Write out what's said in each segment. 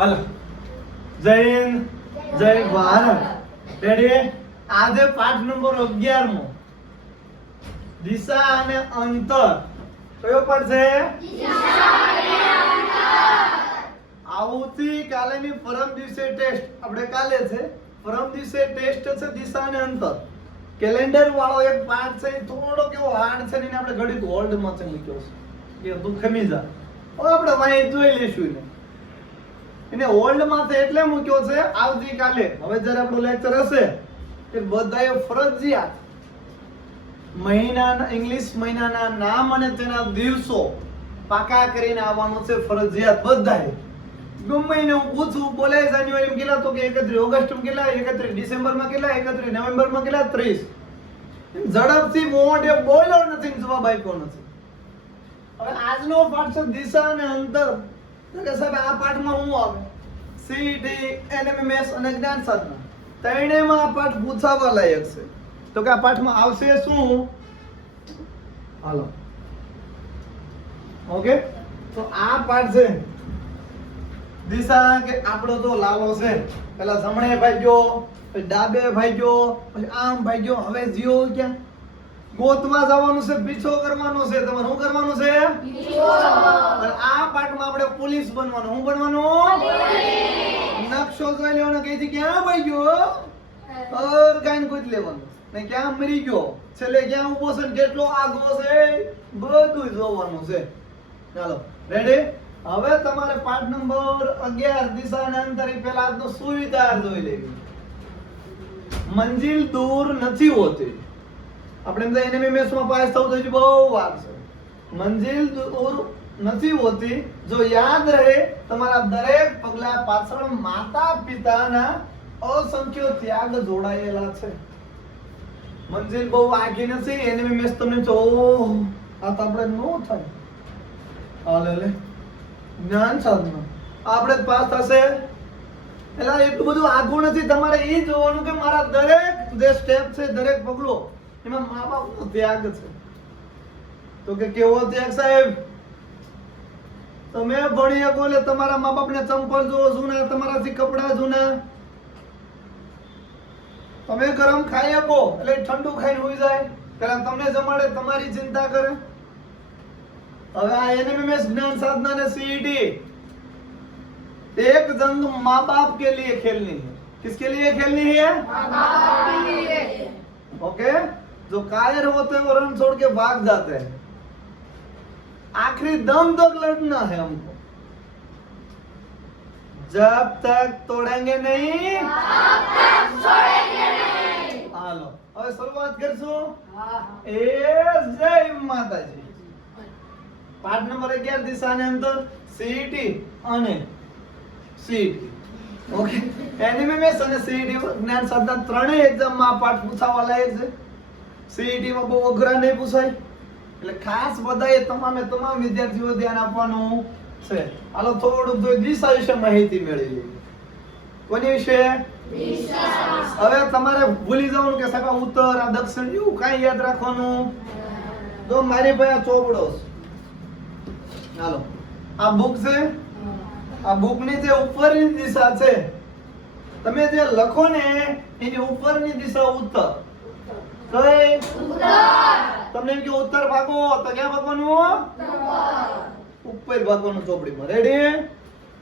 હાલો જય હિન્દ જય ભારત રેડી આજે પાઠ નંબર 11 મો દિશા અને અંતર કયો પાઠ છે આવતી કાલેની પરમ દિવસે ટેસ્ટ આપણે કાલે છે પરમ દિવસે ટેસ્ટ છે દિશા અને અંતર કેલેન્ડર વાળો એક પાઠ છે થોડો કેવો હાર્ડ છે ને એને આપણે ઘડીક હોલ્ડ માં છે મૂક્યો છે કે તું ખમી જા હવે આપણે વાંહી જોઈ લેશું ને એને હોલ્ડ માં છે એટલે મૂક્યો છે આવતી કાલે હવે જ્યારે આપણો લેક્ચર હશે કે બધાએ ફરજિયાત મહિનાના ઇંગ્લિશ મહિનાના નામ અને તેના દિવસો પાકા કરીને આવવાનું છે ફરજિયાત બધાએ ગમે એને હું પૂછું બોલે જાન્યુઆરી માં કેટલા તો કે 31 ઓગસ્ટ માં કેટલા 31 ડિસેમ્બર માં કેટલા 31 નવેમ્બર માં કેટલા 30 ઝડપથી મોઢે બોલ્યો નથી જવાબ આપ્યો નથી હવે આજનો પાઠ છે દિશા અને અંતર તો કે સાહેબ આ પાઠમાં શું આવે સીટી એનએમએસ અને જ્ઞાન સાધના ત્રણેયમાં આ પાઠ પૂછાવા લાયક છે તો કે આ પાઠમાં આવશે શું હાલો ઓકે તો આ પાઠ છે દિશા કે આપણો તો લાલો છે પેલા જમણે ભાગ્યો પછી ડાબે ભાગ્યો પછી આમ ભાગ્યો હવે જીઓ ક્યાં ગોતવા જવાનું છે પીછો કરવાનો છે તમારે શું કરવાનું છે પીછો અને આ પાઠમાં આપણે પોલીસ બનવાનું શું બનવાનું પોલીસ નકશો જોઈ લેવાનો કે ક્યાં ભાગ્યો ઓર કાઈન ગોત લેવાનું ને ક્યાં મરી ગયો છેલ્લે ક્યાં ઊભો છે કેટલો આગો છે બધું જોવાનું છે ચાલો રેડી હવે તમારે પાઠ નંબર 11 દિશા અને અંતર પહેલા આજનો સુવિધાર જોઈ લેવી મંજિલ દૂર નથી હોતી આપણે એમ એનએમએસ માં પાસ થવું તો હજી બહુ વાર છે મંજિલ દૂર નથી હોતી જો યાદ રહે તમારા દરેક પગલા પાછળ માતા પિતાના અસંખ્ય ત્યાગ જોડાયેલા છે મંજિલ બહુ આગી નથી એનએમએસ તમને જો આ તો આપણે નો થાય હાલે લે જ્ઞાન સાધના આપણે પાસ થશે એટલે એટલું બધું આગું નથી તમારે એ જોવાનું કે મારા દરેક જે સ્ટેપ છે દરેક પગલો એમાં મા બાપનો ત્યાગ છે તો કે કેવો ત્યાગ સાહેબ તમે ભણી શકો એટલે તમારા મા બાપને ચંપલ જો જૂના તમારાથી કપડા જૂના તમે ગરમ ખાઈ શકો એટલે ઠંડુ ખાઈને હોઈ જાય પેલા તમને જમાડે તમારી ચિંતા કરે હવે આ एनएमएस ज्ञान साधना ने सीईटी एक जंग माँ बाप के लिए खेलनी है किसके लिए खेलनी है माँ बाप के लिए ओके जो कायर होते हैं वो रन छोड़ के भाग जाते हैं आखिरी दम तक लड़ना है हमको जब तक तोड़ेंगे नहीं तब तक छोड़ेंगे नहीं हालो હવે શરૂઆત કરશું એ જય માતાજી પાઠ નંબર 11 દિશા અને અંતર સીઈટી અને સીઈટી ઓકે એનએમએસ અને સીઈટી જ્ઞાન સાધના ત્રણેય એક્ઝામ માં પાઠ પૂછાવા લાયક છે સીઈટી માં બહુ અઘરા નહીં પૂછાય એટલે ખાસ બધાએ તમામ વિદ્યાર્થીઓ ધ્યાન આપવાનું છે હાલો થોડુંક જો દિશા વિશે માહિતી મેળવી લઈએ કોની વિશે દિશા હવે તમારે ભૂલી જવાનું કે સાહેબ ઉત્તર આ દક્ષિણ એવું કાઈ યાદ રાખવાનું તો મારી પાસે આ ચોપડો છે હાલો આ બુક છે આ બુક ની જે ઉપરની દિશા છે તમે જે લખો ને એની ઉપરની દિશા ઉત્તર કઈ ઉત્તર તમને એમ કે ઉત્તર ભાગો તો ક્યાં ભાગવાનું ઉપર ભાગવાનું ચોપડીમાં રેડી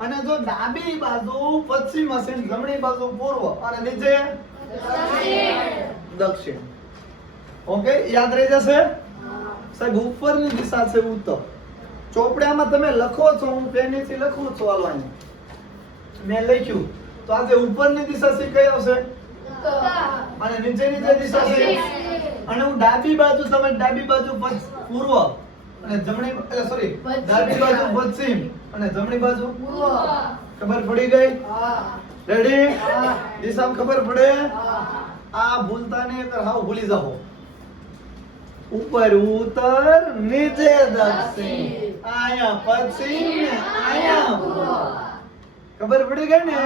અને જો ડાબી બાજુ પશ્ચિમ હશે જમણી બાજુ પૂર્વ અને નીચે દક્ષિણ ઓકે યાદ રહી જશે સાહેબ ઉપરની દિશા છે ઉત્તર ચોપડામાં તમે લખો છો હું પેનથી લખું છું હાલો મેં લખ્યું તો આ જે ઉપરની દિશા છે કઈ આવશે અને નીચેની જે દિશા છે અને હું ડાબી બાજુ તમે ડાબી બાજુ પૂર્વ અને જમણી સોરી ડાબી બાજુ પશ્ચિમ અને જમણી બાજુ પૂર્વ ખબર પડી ગઈ રેડી દિશા ખબર પડે આ ભૂલતા નહીં હાવ ભૂલી જાઓ ઉપર ઉત્તર નીચે દક્ષિણ આયા પશ્ચિમ આયા ખબર પડી ગઈ ને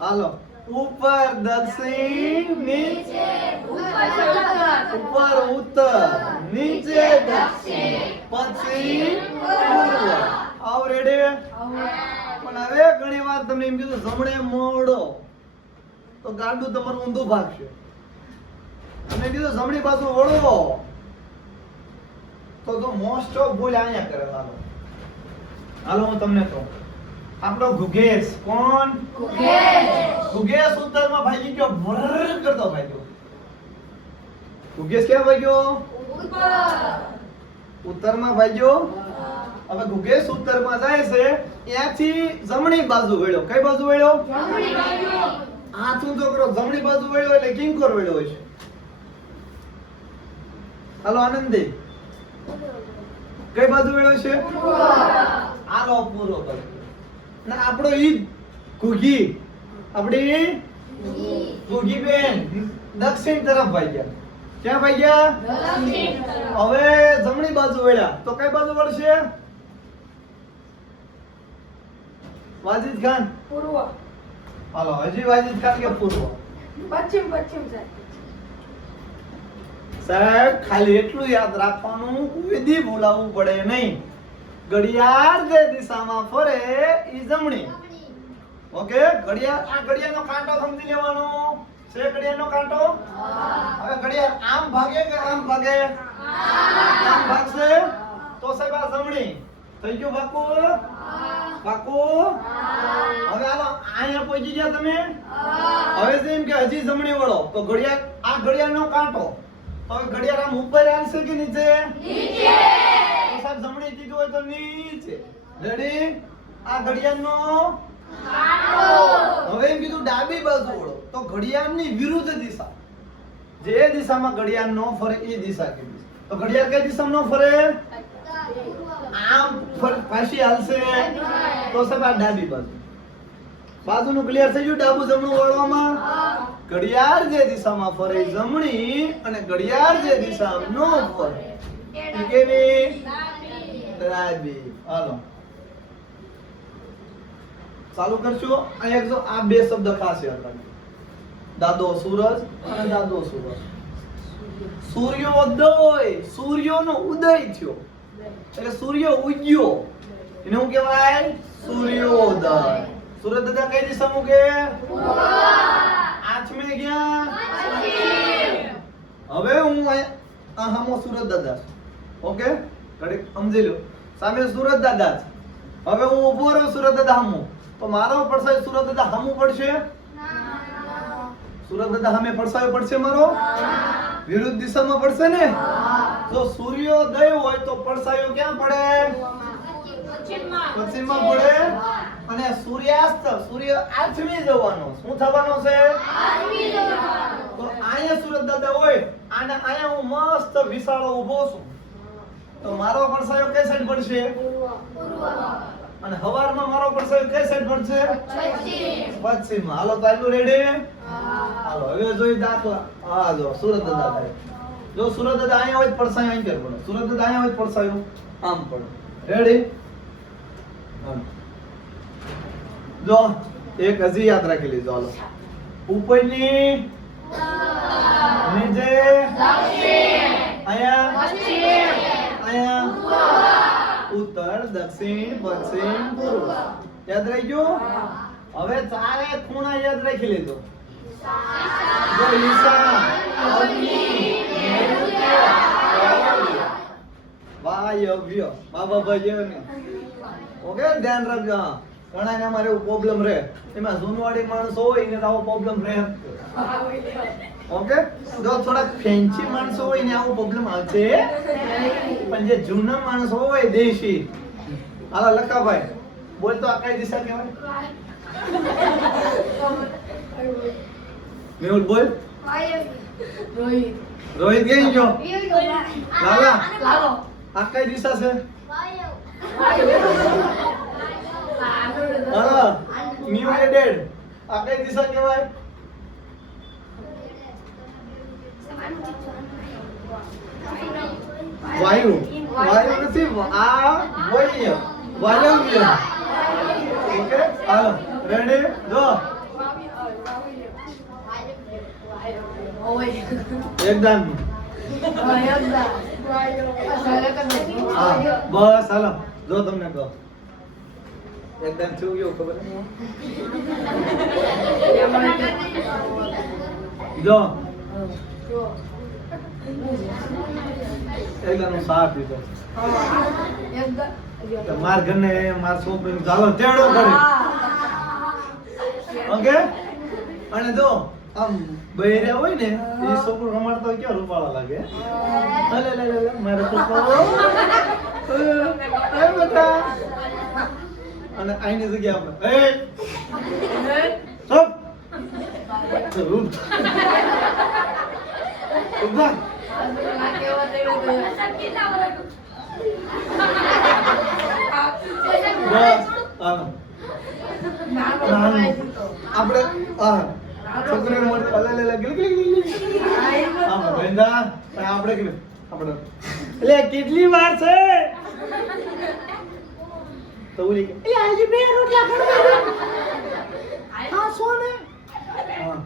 હાલો ઉપર દક્ષિણ નીચે ઉપર ઉત્તર નીચે દક્ષિણ પશ્ચિમ પૂર્વ આવ રેડી પણ હવે ઘણી વાર તમને એમ કીધું જમણે મોડો તો ગાડું તમારું ઊંધું ભાગશે. અને કીધું જમણી બાજુ વળો તો મોસ્ટ ઓફ ભૂલ અહીંયા કરે. હાલો હું તમને કહું, આપણો ગુગેશ કોણ? ગુગેશ ઉત્તરમાં ભાગી ગયો, ભર કરતો ભાગ્યો. ગુગેશ ક્યાં ભાગ્યો? ઉત્તરમાં ભાગ્યો. હવે ગુગેશ ઉત્તરમાં જાય છે, ત્યાંથી જમણી બાજુ વળ્યો. કઈ બાજુ વળ્યો? જમણી બાજુ. હાથ ઊંચો કરો. જમણી બાજુ વળ્યો એટલે કિંકોર વળ્યો છે. હાલો આનંદી, કઈ બાજુ વળ્યો છે? હાલો પૂરો કરો. ના આપણો ઈ ઘુઘી, આપણી ઘુઘી બેન દક્ષિણ તરફ ભાગ્યા. ક્યાં ભાગ્યા? દક્ષિણ તરફ. હવે જમણી બાજુ વળ્યા તો કઈ બાજુ વળશે? વાજીદ ખાન પૂર્વ. હાલો હજી વાજીદ ખાન કે પૂર્વ? પશ્ચિમ. પશ્ચિમ સાહેબ ખાલી એટલું યાદ રાખવાનું, કોઈ દી ભૂલાવવું પડે નહીં. ઘડિયાળ જે દિશામાં ફરે ઈ જમણી. ઓકે, ઘડિયાળ આ ઘડિયાળનો કાંટો સમજી લેવાનો છે. ઘડિયાળનો કાંટો હવે ઘડિયાળ આમ ભાગે કે આમ ભાગે? આમ ભાગશે તો સાહેબ આ જમણી થઈ ગયું. પાકું? હવે હાલો અહીંયા પહોંચી ગયા તમે. હવે જેમ કે હજી જમણી વળો તો ઘડિયાળ આ ઘડિયાળનો કાંટો તો હવે ઘડિયાળ આમ ઉપર આવશે કે નીચે? નીચે. તો સાહેબ જમણી કીધું હોય તો નીચે. રેડી? આ ઘડિયાળનો કાંટો. હવે એમ કીધું ડાબી બાજુ વળો તો ઘડિયાળની વિરુદ્ધ દિશા. જે દિશામાં ઘડિયાળ નો ફરે એ દિશા કીધી. તો ઘડિયાળ કઈ દિશામાં નો ફરે? આમ પાછી હાલશે તો સાહેબ આ ડાબી બાજુ. બાજુનું ક્લિયર થઈ ગયું? ડાબુ જમણું વળવામાં ઘડિયાળ જે દિશામાં ફરે જમણી અને ઘડિયાળ જે દિશામાં નો ફરે એ કેવી? ડાબી. હાલો ચાલુ કરશું. અહીંયા જો આ બે શબ્દ ખાસ યાદ રાખજો. દાદો સૂરજ અને દાદો સૂરજ. સૂર્યોદય, સૂર્યનો ઉદય થયો એટલે સૂર્ય ઉગ્યો એને શું કહેવાય? સૂર્યોદય. સૂરજ દાદા કઈ દિશામાં ઉગે? આઠમે ગયા. હવે હું આ હામો સૂરજ દાદા. ઓકે, ઘડીક સમજી લો. સામે સૂરજ દાદા છે. હવે હું ઊભો રહું સૂરજ દાદા હામો તો મારો પડછાયો સૂરજ દાદા હામું પડશે? સૂરજ દાદા સામે પડછાયો પડશે મારો? વિરુદ્ધ દિશામાં પડશે ને? જો સૂર્યોદય હોય તો પડછાયો ક્યાં પડે? પશ્ચિમમાં પડે. અને સૂર્યાસ્ત, સૂર્ય આથમી જવાનો. શું થવાનો છે? આથમી જવાનો. તો અહીંયા સૂરજ દાદા હોય અને અહીંયા હું મસ્ત વિશાળો ઊભો છું તો મારો પડછાયો કઈ સાઈડ પડશે? પૂર્વ. અને હવારમાં મારો પડછાયો કઈ સાઈડ પડશે? પશ્ચિમ. હાલો તો આટલું રેડી? હાલો હવે જોઈ દાખલા. હા જો સૂરજ દાદા થાય. જો સૂરજ દાદા અહીંયા હોય પડછાયો અહીં પડે. સૂરજ દાદા અહીંયા હોય પડછાયો આમ પડે. રેડી? જો એક હજી યાદ રાખી લીધો. હાલો ઉપરની નીચે અહીંયા ઉત્તર દક્ષિણ પશ્ચિમ પૂર્વ. યાદ રહી ગયું? હવે ચારે ખૂણા યાદ રાખી લીધો. જો ઈશાન, વાયવ્ય, બાબા ભાઈ ને. ઓકે, ધ્યાન રાખજો. હા, ઘણા ને અમારે એવું પ્રોબ્લેમ રહે. એમાં જૂનવાડી માણસો હોય ને આવો પ્રોબ્લેમ રહે. ઓકે, જો થોડા ફેન્સી માણસો હોય ને આવો પ્રોબ્લેમ આવશે. પણ જે જૂના માણસો હોય દેશી. હાલો લખાભાઈ બોલ તો આ કઈ દિશા કહેવાય? મેહુલ બોલ. રોહિત ગઈ ગયો. લાલા આ કઈ દિશા છે? હાલો ન્યુ એડેડ આ કઈ દિશા કહેવાય? વાયુ. વાયુ નથી, આ વાયવ્ય. વાયવ્ય. ઓકે, હાલો રેડી? જો એકદમ બસ. હાલો જો તમને કહો એકદમ શું ગયો ખબર જો એકદમ સાફ દીધો માર ઘરને માર છોકરીને ચાલો તેડો કરી ઓકે અને જો આમ બૈરા હોય ને એ છોકરો રમાડતો હોય કેવો રૂપાળો લાગે લે લે લે મારો છોકરો એ બેટા અને આઈની જગ્યા આપણે એ ચપ ઉભા બસ આનો આપણે છોકરીને મળે લે લે ગલી ગલી ગલી આપણે બેંદા આપણે એટલે કેટલી વાર છે તો ઓલી કે એટલે આજે બે રોટલા ખવડાવ હા સોને હા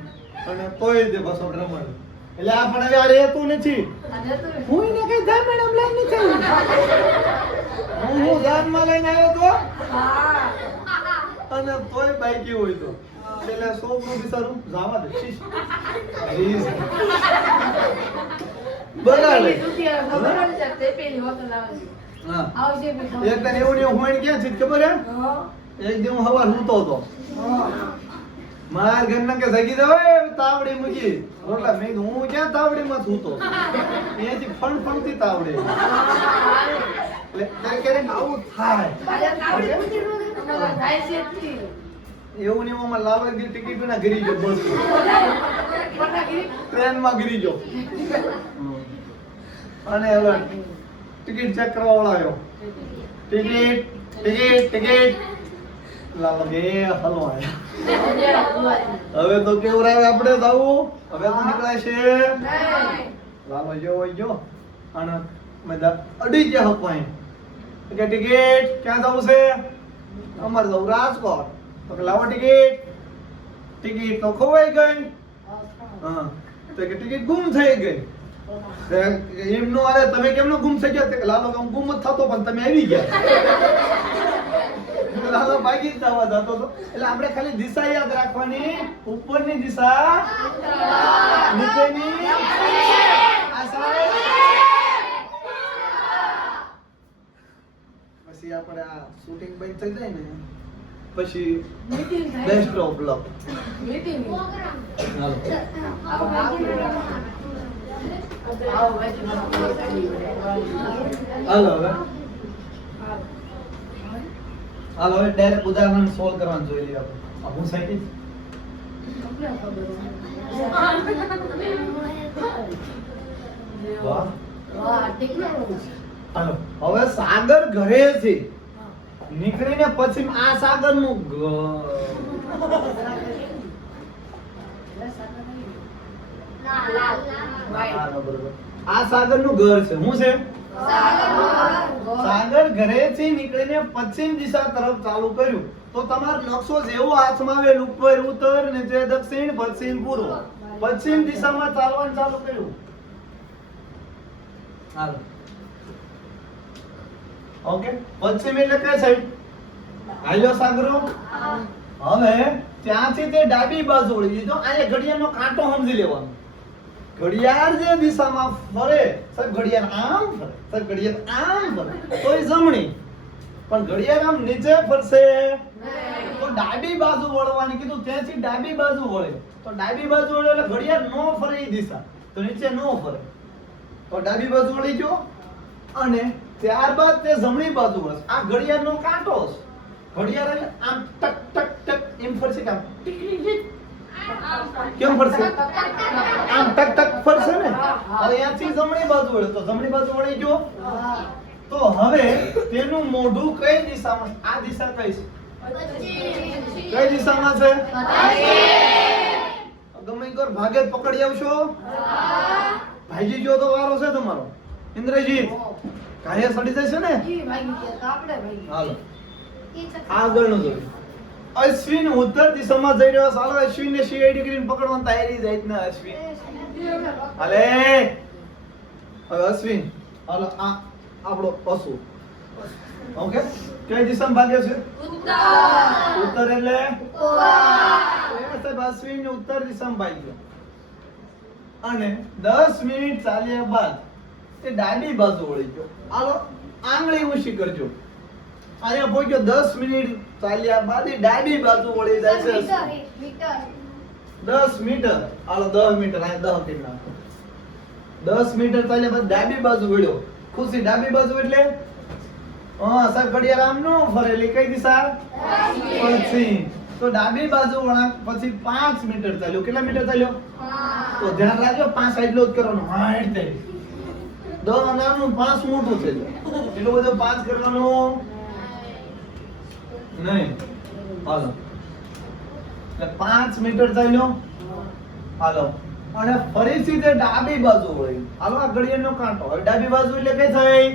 અને તોય દે બસ ઓર્ડર મળે એટલે આ પણ હવે આ રહેતું નથી હું એને કઈ ધા મેડમ લઈને નથી હું જાનમાં લઈને આવ્યો તો અને તોય બાઈકી હોય તો એટલે સોપનું બિચારું જાવા દે બગાડે હા એક તને એવું ને હોય ક્યાં છે ખબર હે એક દી હું હવાર સૂતો હતો માર ઘરના કે જાગી દે ઓય તાવડી મૂકી રોટલા મેં કીધું હું ક્યાં તાવડીમાં સૂતો અહીંયાથી ફણફણતી તાવડે એટલે ક્યારે આવું થાય એવું ને એમાં લાવા દી ટિકિટ ના ગરી ગયો બસ ટ્રેન માં ગરી ગયો અને હવે ટિકિટ ચેક કરવા વાળો આવ્યો ટિકિટ ટિકિટ ટિકિટ લાલો ગે હલો હવે તો કેવું રહે આપણે જાવું હવે તો નીકળાય છે લાલો જો અને મેદા અડી ગયા હપાય કે ટિકિટ ક્યાં જવું છે અમાર જવું રાજકોટ તો કે લાવો ટિકિટ તો ખોવાઈ ગઈ હા તો કે ટિકિટ ગુમ થઈ ગઈ એમનો અરે તમે કેમનો ગુમ થઈ ગયા લાલો કે હું ગુમ જ થતો પણ તમે આવી ગયા લાલો ભાગી જ જવા જતો તો એટલે આપણે ખાલી દિશા યાદ રાખવાની ઉપરની દિશા નીચેની આ સાઈડ પછી આપણે આ શૂટિંગ બંધ થઈ જાય ને પછી બેસ્ટ ઓફ લક હાલો હવે ડાયરેક્ટ ઉદાહરણ સોલ્વ કરવાનું જોઈ લઈએ આપણે હું સાઈડ વાહ હાલો હવે સાગર ઘરે છે નીકળીને પછી આ સાગર નું આ સાગર નું ઘર છે શું છે સાગર ઘરેથી નીકળીને પશ્ચિમ દિશા તરફ ચાલુ કર્યું તો તમારો નકશો જેવો હાથમાં આવે ઉપર ઉત્તર નીચે દક્ષિણ પશ્ચિમ પૂર્વ પશ્ચિમ દિશામાં ચાલવાનું ચાલુ કર્યું હાલો ઓકે પશ્ચિમ એટલે કઈ સાઈડ હાલ્યો સાગરો હવે ત્યાંથી તે ડાબી બાજુ વળી દીધો આ ઘડિયાળનો કાંટો સમજી લેવાનો ઘડિયાળ જે દિશામાં ફરે સર ઘડિયાળ આમ ફરે સર ઘડિયાળ આમ ફરે તો એ જમણી પણ ઘડિયાળ આમ નીચે ફરશે તો ડાબી બાજુ વળવાની કીધું ત્યાંથી ડાબી બાજુ વળે તો ડાબી બાજુ વળે એટલે ઘડિયાળ નો ફરે એ દિશા તો નીચે નો ફરે તો ડાબી બાજુ વળી ગયો અને ત્યારબાદ તે જમણી બાજુ વળે આ ઘડિયાળનો કાંટો છે ઘડિયાળ એટલે આમ ટક ટક ટક એમ ફરશે કે આમ ટીક ટીક ટીક કેમ ફરશે આમ ટક ટક ફરશે ને હવે અહીંયાથી જમણી બાજુ વળે તો જમણી બાજુ વળી ગયો તો હવે તેનું મોઢું કઈ દિશામાં આ દિશા કઈ છે કઈ દિશામાં છે ગમે કર ભાગે પકડી આવશો ભાગી ગયો તો વારો છે તમારો ઇન્દ્રજીત કાર્ય સડી જશે ને હાલો આગળનો જોઈ અશ્વિન ઉત્તર દિશામાં જઈ રહ્યો ચાલો અશ્વિન ને સીઆઈડી કરીને પકડવાની તૈયારી જાય ને અશ્વિન હાલે હવે અશ્વિન હાલો આ આપણો પશુ ઓકે કઈ દિશામાં ભાગે છે? ઉત્તર એટલે એ સાહેબ અશ્વિન ઉત્તર દિશામાં ભાગ્યો અને 10 મિનિટ ચાલ્યા બાદ એ ડાબી બાજુ વળી ગયો. હાલો આંગળી ઊંચી કરજો. અહીંયા પહોંચ્યો 10 મિનિટ ચાલ્યા બાદ એ ડાબી બાજુ વળી જાય છે. 10 મીટર. હાલો 10 મીટર અહીંયા 10 કરી નાખો. 10 મીટર ચાલ્યા બાદ ડાબી બાજુ વળ્યો. ખુશી ડાબી બાજુ એટલે સાહેબ ઘડિયાળ આમ નો ફરેલી કઈ દિશા? પશ્ચિમ. તો ડાબી બાજુ વળાંક પછી 5 મીટર ચાલ્યો. કેટલા મીટર ચાલ્યો? તો ધ્યાન રાખજો 5 એટલો જ કરવાનો. હાઈટ થઈ 10 નાનું 5 મોટું છે. એટલું બધું 5 કરવાનું નહીં. હાલો એટલે 5 મીટર ચાલ્યો. હાલો અને ફરીથી તે ડાબી બાજુ વળી. હાલો આ ઘડિયાળનો કાંટો. હવે ડાબી બાજુ એટલે કઈ થઈ?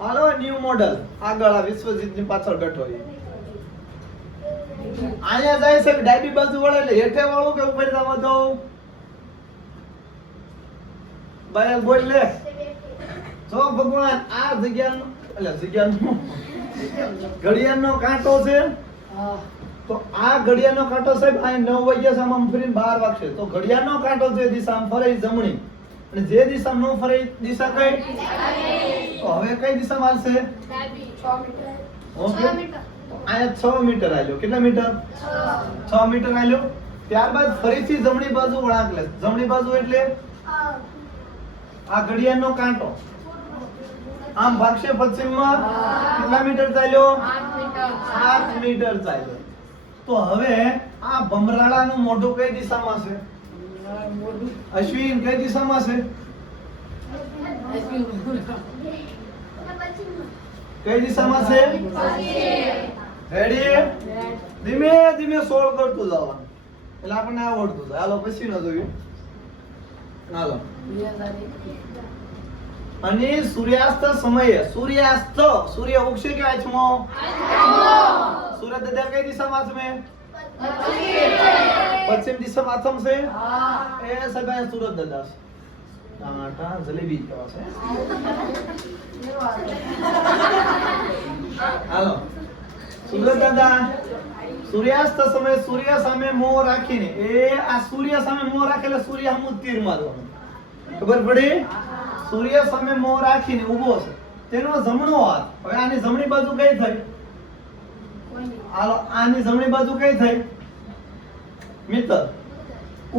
હાલો ન્યુ મોડલ. આગળ આ વિશ્વજીતની પાછળ બેઠો છે. અહીંયા જાય છે ડાબી બાજુ વળે એટલે હેઠે વાળું કે ઉપર જવા દો? ભાઈ બોલ લે. જો ભગવાન આ જગ્યાનો એટલે જગ્યાનો ઘડિયાળનો કાંટો છે. તો આ ઘડિયાળનો કાંટો સાહેબ આ 9 વાગ્યા છે આમ ફરીને 12 વાગશે. તો ઘડિયાળનો કાંટો જે દિશામાં ફરે જમણી અને જે દિશામાં ન ફરે દિશા કઈ? તો હવે કઈ દિશામાં હાલશે? ઓકે અહીંયા 6 મીટર આલ્યો. કેટલા મીટર? 6 મીટર આલ્યો. ત્યારબાદ ફરીથી જમણી બાજુ વળાંક લે. જમણી બાજુ એટલે આ ઘડિયાળનો કાંટો આમ ભાગશે પશ્ચિમમાં. કેટલા મીટર ચાલ્યો? 7 મીટર ચાલ્યો. તો હવે આ ભમરાળાનું મોઢું કઈ દિશામાં છે? અશ્વિન કઈ દિશામાં છે? કઈ દિશામાં છે? રેડી? ધીમે ધીમે સોલ્વ કરતું જવાનું એટલે આપણને આવડતું જાય. હાલો પછી ન જોયું. હાલો અને સૂર્યાસ્ત સમયે સૂર્ય ઉગશે કે આથમો? સૂર્ય દાદા કઈ દિશામાં છે? પશ્ચિમ દિશામાં આથમ છે. એ સગાય સુરત દાદા છે. ટાટા જલેબી કેવા છે. હાલો સુરત દાદા સૂર્યાસ્ત સમયે સૂર્ય સામે મોં રાખીને આ સૂર્ય સામે મોં રાખેલે સૂર્ય સામે તીર મારવાનું. ખબર પડી? સૂર્ય સામે મોં રાખીને ઊભો છે. તેનો જમણો હાથ હવે આની જમણી બાજુ કઈ થઈ? હાલો આની જમણી બાજુ કઈ થઈ? મિત્ર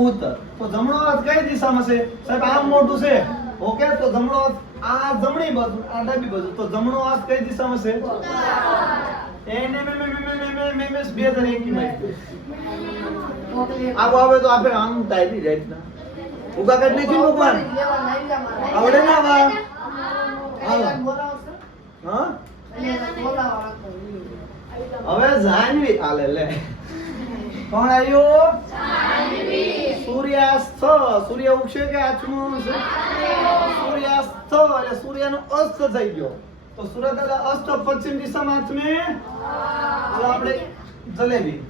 ઉત્તર. તો જમણો હાથ કઈ દિશામાં છે? સાહેબ આમ મોટું છે. ઓકે તો જમણો હાથ આ જમણી બાજુ આ ડાબી બાજુ. તો જમણો હાથ કઈ દિશામાં છે? એને બે જણ એકી માં આવો આવે તો આપણે આમ તાઈ રાઈટના ઉગા કાઢ નથી ભગવાન આવડે ના વા. હાલો હા હવે જાનવી આલે લે. કોણ આવ્યો? સૂર્યાસ્ત. સૂર્ય ઉગશે કે આથમું છે? સૂર્યાસ્ત એટલે સૂર્યનો અસ્ત થઈ ગયો. તો સૂર્ય દાદા અસ્ત પશ્ચિમ દિશામાં આથમે. હાલો આપણે જલેબી.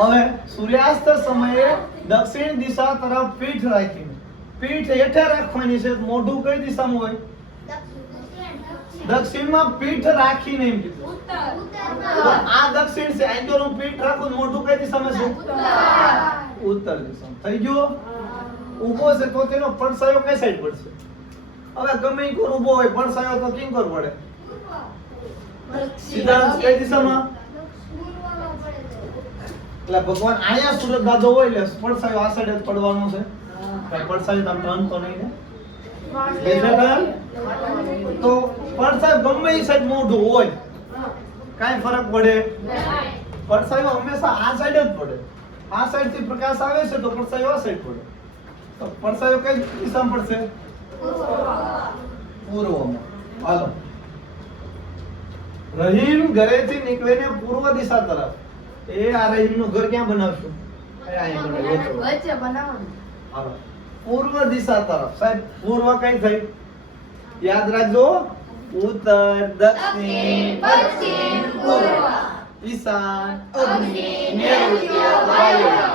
હવે સૂર્યાસ્ત સમયે દક્ષિણ દિશા તરફ પીઠ રાખીને પીઠ હેઠે રાખવાની છે. મોઢું કઈ દિશામાં હોય? દક્ષિણમાં પીઠ રાખીને એમ કીધું. તો આ દક્ષિણ છે. આંગળનું પીઠ રાખું મોઢું કઈ દિશામાં છે? ઉત્તર દિશામાં. થઈ ગયો? ઊભો છે તો તેનો પડછાયો કઈ સાઈડ પડશે? હવે ગમે ઈ કોણ ઊભો હોય પડછાયો તો કિંગ કર પડે? સીધા કઈ દિશામાં? એટલે ભગવાન અહીંયા સુરત દાદો હોય એટલે પડછાયો આ સાઈડ જ પડવાનો છે. કઈ પડછાયો આમ ટર્ન તો નહીં ને? તો પડછાયો ગમે ઈ સાઈડ મોઢું હોય કાઈ ફરક પડે? પડછાયો હંમેશા આ સાઈડ જ પડે. આ સાઈડ થી પ્રકાશ આવે છે તો પડછાયો આ સાઈડ પડે. તો પડછાયો કઈ દિશામાં પડશે? પૂર્વમાં. હાલો રહીમ ઘરેથી નીકળીને પૂર્વ દિશા તરફ. એ આ રહીમનું ઘર ક્યાં બનાવશું? અહીંયા બનાવ્યું વચ્ચે બનાવવાનું. હાલો પૂર્વ દિશા તરફ. સાહેબ પૂર્વ કઈ થઈ? યાદ રાખજો. ઉત્તર, દક્ષિણ, પશ્ચિમ, પૂર્વ, ઈશાન, અગ્નિ, નૈઋત્ય, વાયવ્ય.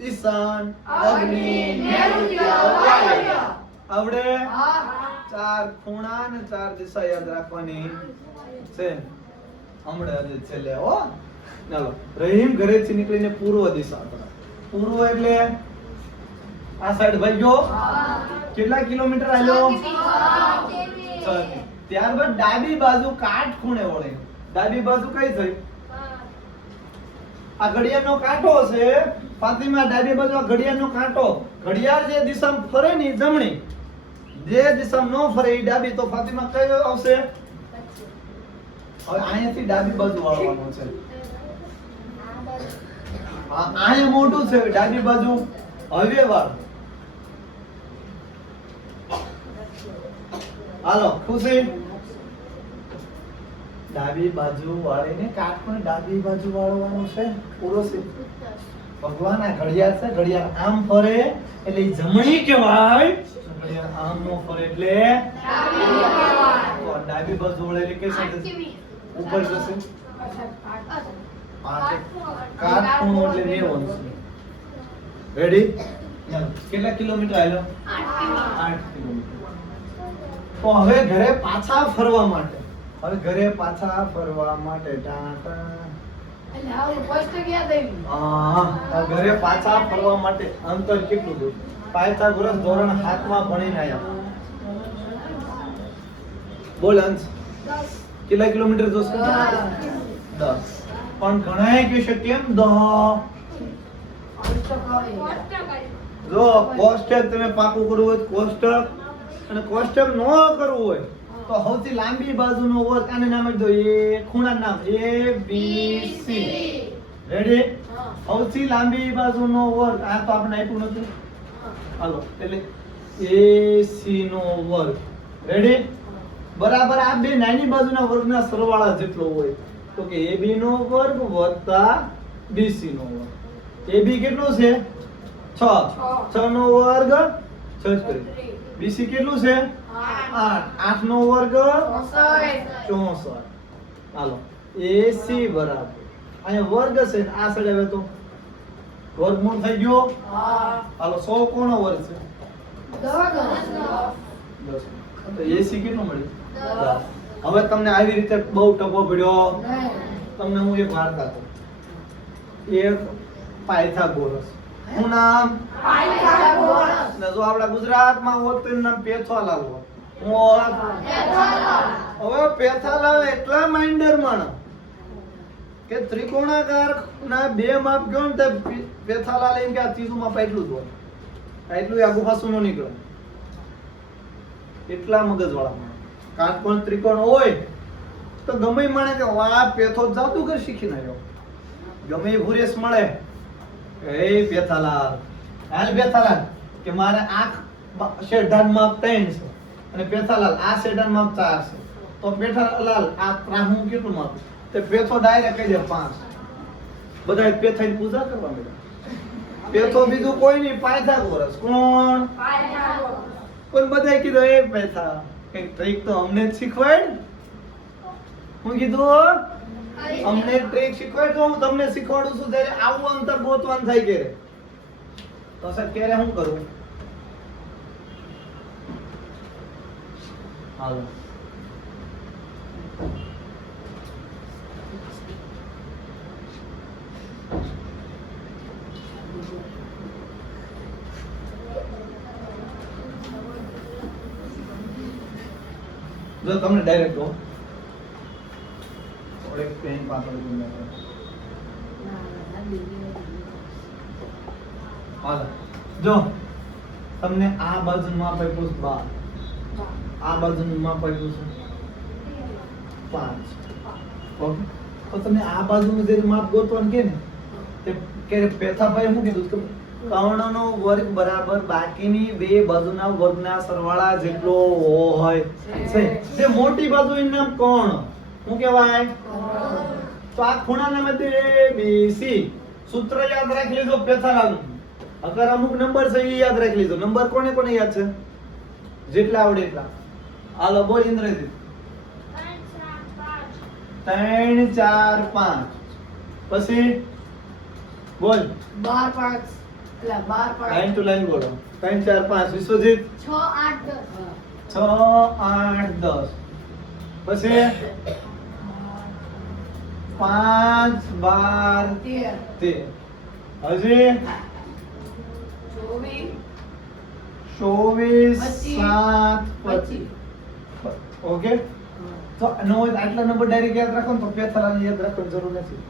ઈશાન, અગ્નિ, નૈઋત્ય, વાયવ્ય. આવડે? 4 ખૂણા અને 4 દિશા યાદ રાખવાની છે. હમણાં આજે છેલ્લે હો. ચાલો રહીમ ઘરેથી નીકળીને પૂર્વ દિશા તરફ. પૂર્વ એટલે આ સાઈડ ભાગ્યો કેટલા કિલોમીટર આવ્યો? 6. ત્યારબાદ ડાબી બાજુ કાટખૂણે વળે. ડાબી બાજુ કઈ થઈ? આ ઘડિયાળનો કાંટો છે ફાતિમા. ડાબી બાજુ આ ઘડિયાળનો કાંટો. ઘડિયાળ જે દિશામાં ફરે ને ઈ જમણી, જે દિશામાં ન ફરે ઈ ડાબી. તો ફાતિમા કઈ આવશે? હવે અહીંયાથી ડાબી બાજુ વાળવાનું છે. અહીંયા મોઢું છે, ડાબી બાજુ હવે વાળ. હાલો ખુશી, ડાબી બાજુ વાળીને કાટખૂણે ડાબી બાજુ વાળવાનું છે. પૂરો છે. ભગવાન આ ઘડિયાળ છે, ઘડિયાળ આમ ફરે એટલે ઈ જમણી કહેવાય. ઘડિયાળ આમ નો ફરે એટલે તો ડાબી બાજુ વળેલી કઈ સાઈડ જશે? ઉપર જશે. કાટખૂણો એટલે રેવાનું છે. રેડી? કેટલા કિલોમીટર આલ્યો? 8 કિલોમીટર. તો હવે ઘરે પાછા ફરવા માટે ઘરે પાછા ફરવા માટે અંતર કેટલું દૂર? પાયથાગોરસ ધોરણ 7 માં ભણીને આયા. બોલ અંશ, કેટલા કિલોમીટર જોશે? 10. પણ ઘણાએ કહેશે કેમ 10? જો કોષ્ટક તમે પાકું કરવું હોય તો કોષ્ટક, અને કોષ્ટક ન કરવું હોય તો સૌથી લાંબી બાજુનો વર્ગ આને નામ આપી દો. એ ખૂણાનું નામ ABC. રેડી? સૌથી લાંબી બાજુનો વર્ગ આ તો આપણે આપ્યું નથી. હાલો એટલે AC નો વર્ગ. રેડી? બરાબર આ બે નાની બાજુના વર્ગના સરવાળા જેટલો હોય. તો કે AB નો વર્ગ વત્તા BC નો વર્ગ. AB કેટલું છે? 6. 6 નો વર્ગ 36. BC કેટલું છે? 8. 8 નો વર્ગ 64. હાલો AC બરાબર અહીંયા વર્ગ છે ને આ સાઈડ આવે તો વર્ગમૂળ થઈ ગયો. હાલો 100 કોનો વર્ગ છે? 10. તો AC કેટલું મળ્યું? 10. હવે તમને આવી રીતે બહુ ટપો પડ્યો. તમને હું એક વાર્તા કહું. એક પાયથાગોરસ. શું નામ? પાયથાગોરસ. ને જો આપણા ગુજરાતમાં હોત તો એનું નામ પેથાલાલ હોત. હવે પેથાલાલ એટલા માઇન્ડર માણસ કે ત્રિકોણાકાર ના બે માપ ગયો ને તો પેથાલાલ એમ કે આ ત્રીજું માપ એટલું જ હોય, એટલું આગુ પાછું ન નીકળે. એટલા મગજવાળા માણસ. કાટકોણ ત્રિકોણ હોય તો ગમે મળે કે વાહ પેથો જાદુગર શીખી નાખ્યો. ગમે ભૂરેશ મળે એ પેથાલાલ હાલ પેથાલાલ કે મારે આંખ શેઢાન માપ 3 છે અને પેથાલાલ આ શેઢાન માપ 4 છે. તો પેથાલાલ આ ત્રાહું કેટલું માપ? તે પેથો ડાયરેક્ટ કહી દે 5. બધા પેથાની પૂજા કરવા માંડ્યા. પેથો બીજું કોઈ નહીં, પાયથાગોરસ. કોણ? પાયથાગોરસ. પણ બધાય કીધું એ પેથા કઈક ટ્રીક તો અમને જ શીખવાડ. હું કીધું અમને ટ્રીક શીખવાડ તો હું તમને શીખવાડું છું. ત્યારે આવું અંતર ગોતવાનું થાય કે તો સાહેબ ક્યારે શું કરું? હાલો જો તમને ડાયરેક્ટ કહો એક પેન પાછળ હાલો જો તમને આ બાજુનું માપ આપ્યું છે 12, આ બાજુનું માપ આપ્યું છે 5. ઓકે તો તમે આ બાજુનું જે માપ ગોતવાનું કે ને તે કે પેથાભાઈ શું કીધું કે કર્ણનો વર્ગ બરાબર બાકીની બે બાજુના વર્ગના સરવાળા જેટલો હોય છે. જે મોટી બાજુ એનું નામ કર્ણ. શું કહેવાય? તો આ ખૂણાના મધ્ય ABC. સૂત્ર યાદ રાખી લેજો પેથાલાલનું. અગર અમુક નંબર છે એ યાદ રાખી લેજો. નંબર કોને કોને યાદ છે? જેટલા આવડે એટલા. હાલો બોલ ઇન્દ્રજીત. 3 4 5. પછી બોલ 12 5 એટલે 12 5 લાઈન ટુ લાઈન બોલો. 3 4 5. વિશ્વજીત 6 8 10 6 8 10 પછી 5 12 13 હજી 24 7 25 ઓકે તો આટલા નંબર ડાયરેક્ટ યાદ રાખો ને તો પેથાલાની યાદ રાખવાની જરૂર નથી.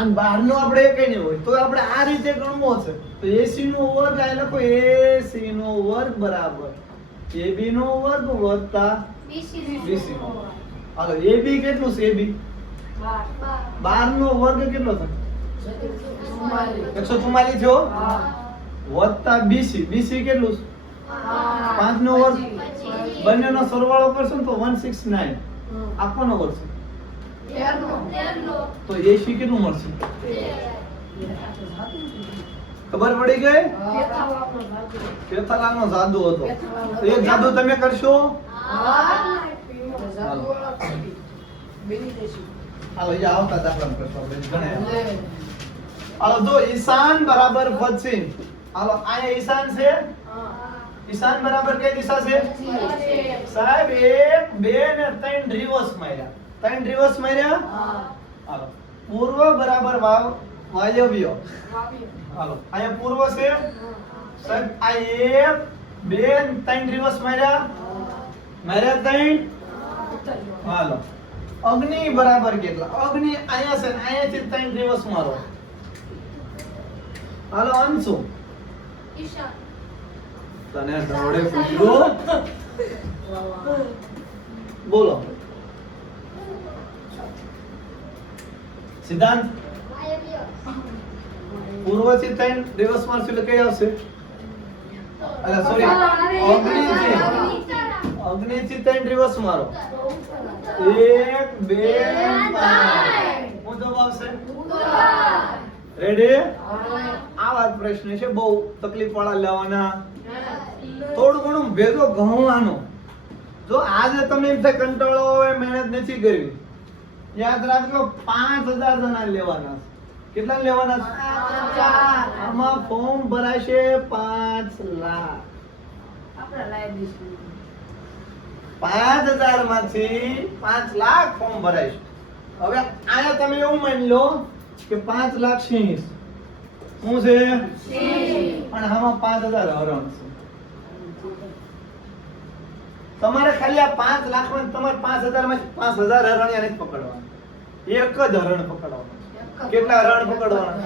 આમ બહારનો આપણે કઈ નહીં હોય તો આપણે આ રીતે ગણવો છે તો AC નો વર્ગ આ લખો AC નો વર્ગ બરાબર AB નો વર્ગ વત્તા BC નો. હાલો AB કેટલું છે? AB 12 નો વર્ગ કેટલો થાય? 144 થયો વત્તા BC કેટલું છે? 5 નો વર્ગ. બંનેનો સરવાળો કરશો ને તો 169 આપવાનો વર્ગ છે તો AC કેટલું મળશે? ખબર પડી ગઈ? પેથાલાનો જાદુ હતો. તો એ જાદુ તમે કરશો? હાલો એ આવતા દાખલા કરશો આપણે ગણે. હાલો જો ઈશાન બરાબર પશ્ચિમ. હાલો આ ઈશાન છે. ઈશાન બરાબર કઈ દિશા છે? સાહેબ 1 2 ને 3 રિવર્સ માર્યા. 3 રિવર્સ માર્યા. હાલો પૂર્વ બરાબર વાયવ્ય. હાલો અહીંયા પૂર્વ છે સાહેબ. આ 1 2 3 રિવર્સ માર્યા. 3 હાલો અગ્નિ બરાબર કેટલા? અગ્નિ અહીંયા છે અહીંયાથી 3 રિવર્સ મારો. હાલો અંશુ તને દોડે પૂછ્યું બોલો. સિદ્ધાંત પૂર્વથી 3 રિવર્સ મારશું એટલે કઈ આવશે? અલા સોરી અગ્નિથી 3 રિવર્સ મારો. 1 2 3 હું જવાબ આવશે. રેડી? આ વાત પ્રશ્ન છે બહુ તકલીફ વાળા લેવાના. થોડું ઘણું ભેગો ગણવાનો. જો આજે તમને એમ થાય કંટાળો આવે મહેનત નથી કરવી, યાદ રાખજો 5000 જણા લેવાના. કેટલા લેવાના? આમાં ફોર્મ ભરાશે 5 લાખ. 5000 માંથી 5 લાખ ફોર્મ ભરાશે. હવે આયા તમે એવું માની લો કે 5 લાખ સિંહ શું છે? અને આમાં 5000 હરણ છે. તમારે ખાલી આ 5 લાખ માં તમારે 5000 માં 5000 હરણિયા નથી પકડવાના. એક જ હરણ પકડવાનું. કેટલા હરણ પકડવાના?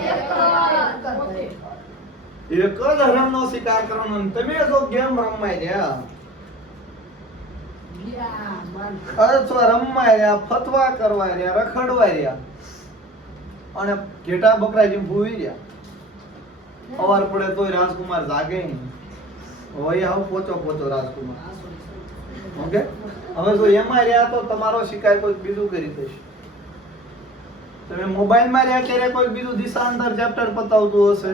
એક જ હરણનો શિકાર કરવાનો. તમે જો ગેમ રમાય રહ્યા, અથવા રમાય રહ્યા, ફતવા કરવા રહ્યા, રખડવા રહ્યા અને ઘેટા બકરા જેમ ભૂવી રહ્યા. અવાર પડે તોય રાજકુમાર જાગે નહીં. હોય આવ પોચો રાજકુમાર. ઓકે હવે જો એમાં રહ્યા તો તમારો શિકાર કોઈ બીજું કરી દેશે. તમે મોબાઈલ માં રહ્યા ત્યારે કોઈ બીજું દિશાંતર ચેપ્ટર પતાવતું હશે,